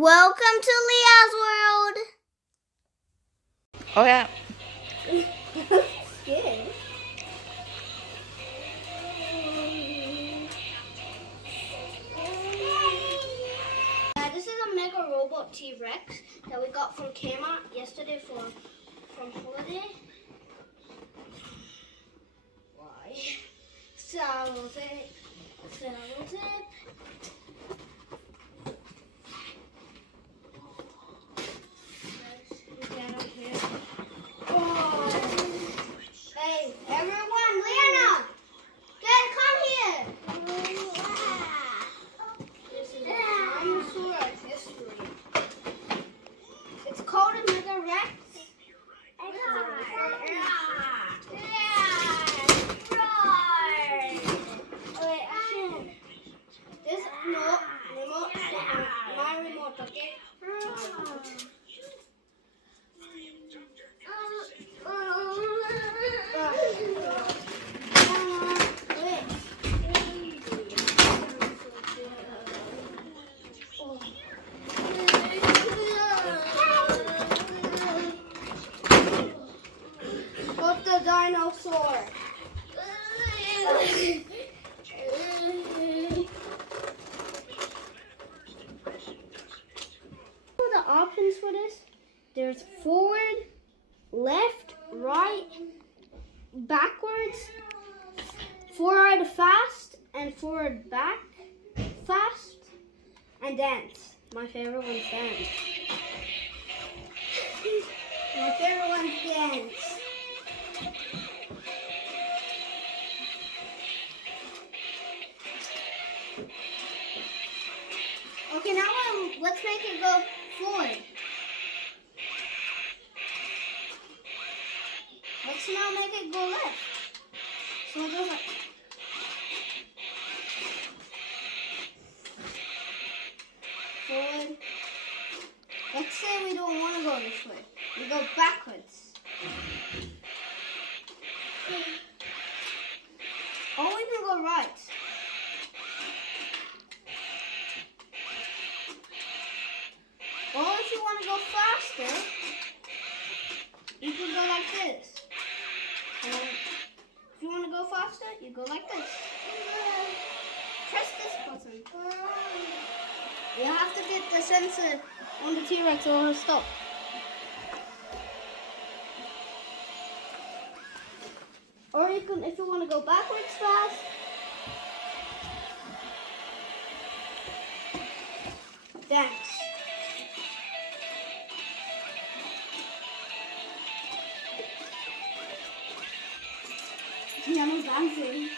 Welcome to Leah's world. Oh yeah. Scared. This is a Mega Robot T-Rex that we got from Kmart yesterday from holiday. Why? Sellotip. Hey, everyone, Leona! Come here! This is a dinosaur history. It's called a Mega Rex. Wait, action. This, no, remote, my remote, okay? What's the dinosaur? What are the options for this? There's forward, left, right, backwards, forward fast, and forward back fast, and dance. My favorite one's dance. My favorite one's dance. Okay, now let's make it go forward. Let's now make it go left. So it goes like... forward. Let's say we don't want to go this way. We go backwards. Or we can go right. Or if you want to go faster, you can go like this. And if you want to go faster, you go like this. Press this button. You have to get the sensor on the T-Rex or it'll stop. Or you can, if you want to go backwards fast, dance. Yeah, I'm dancing.